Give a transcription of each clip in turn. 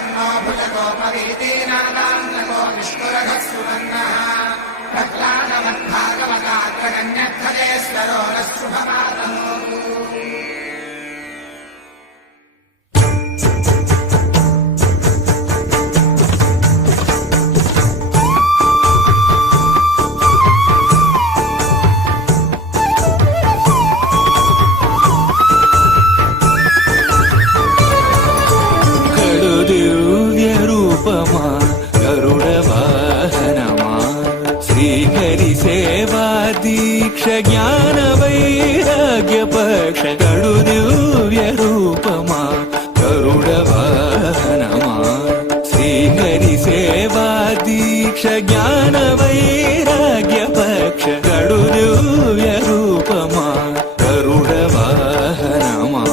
प्रपन्नो भुजगोपवीतीनादान्तको विष्णुरघस्सुवर्णः प्रह्लादमद्भागवताग्रगण्यध्वजेश्वरो नः शुभमातनोतु। दीक्ष ज्ञान वैराग्य पक्ष कड़ु दिव्य रूपमा गरुड़ वाहनमा श्रीहरि सेवा दीक्ष ज्ञान वैराग्य पक्ष कड़ु दिव्य रूपमा गरुड़ वाहनमा।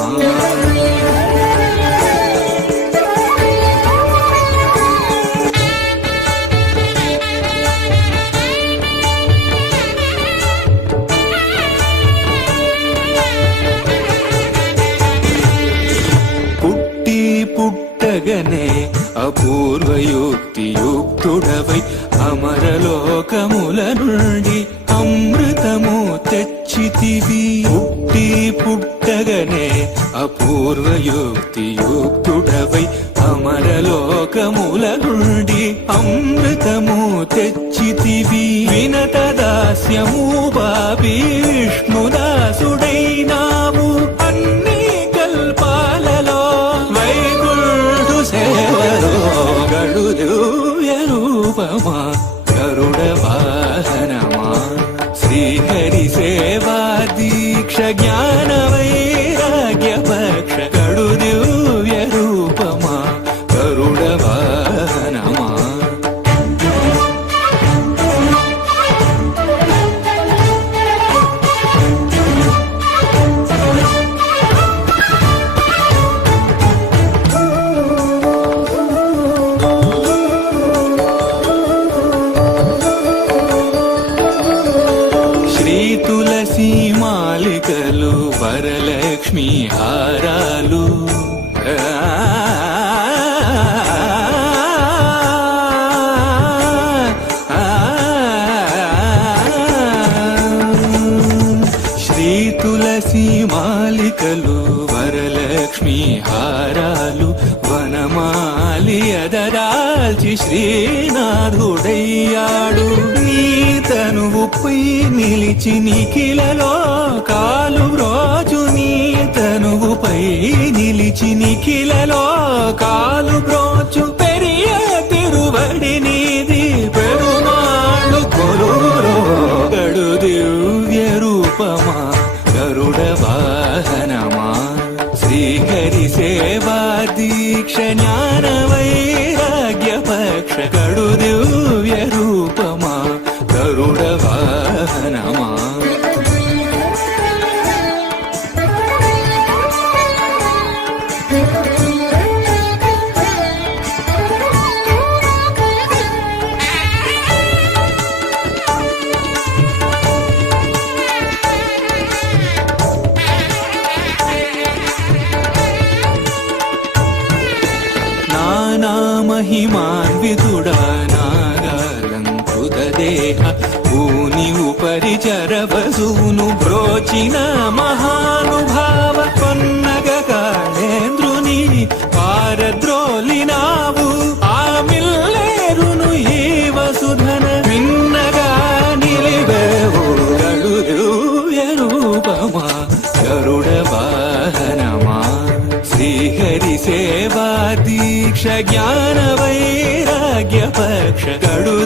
పుట్టగనే అపూర్వయుక్తియుక్తుడవై అమరలోకముల నుండి అమృతము తెచ్చితివి. పుట్టగనే అపూర్వయుక్తియుక్తుడవై అమరలోకముల నుండి అమృతము తెచ్చితివి. వినత దాస్యము బాపి విష్ణుదాసుడైనావు అన్ని కల్పాలలో గడు దివ్య రూపమా గరుడ వాహనమా శ్రీహరి సేవా దీక్ష జ్ఞాన వైరాగ్య పక్ష గడు దివ్య రూపమా గరుడ వాహనమా. తులసి మాలికలు వరలక్ష్మి హారాలు శ్రీ తులసి మాలికలు వరలక్ష్మి హారాలు వనమాలి అదరాల్చి శ్రీనాథుడయ్యాడు. నీ తనువుపై నిలిచి నిఖిలలో కాలు బ్రోచు నీ తనువుపై నిలిచి నిఖిలలో కాలు బ్రోచు పెరియ తిరువడి నీది పెరుమాళ్ళు కొలురో గడు దివ్య రూపమా గరుడ వాహనమా శ్రీహరి సేవా దీక్ష జ్ఞాన వైరాగ్య పక్ష గడు దివ్య రూపమా గరుడ వాహనమా. నానా మహిమాన్వితుడా నాగాలంకృత దేహ భూని ఉపరిచర వసూను బ్రోచిన మహానుభావ కొన్నగ కాళేంద్రుని పారద్రోలినావు ఆ మిల్లేరును ఈ వసుధన విన్నగా నిలివేవు గడు దివ్య రూపమా గరుడ వాహనమా శ్రీహరి సేవా దీక్ష జ్ఞాన వైరాగ్య పక్ష గడు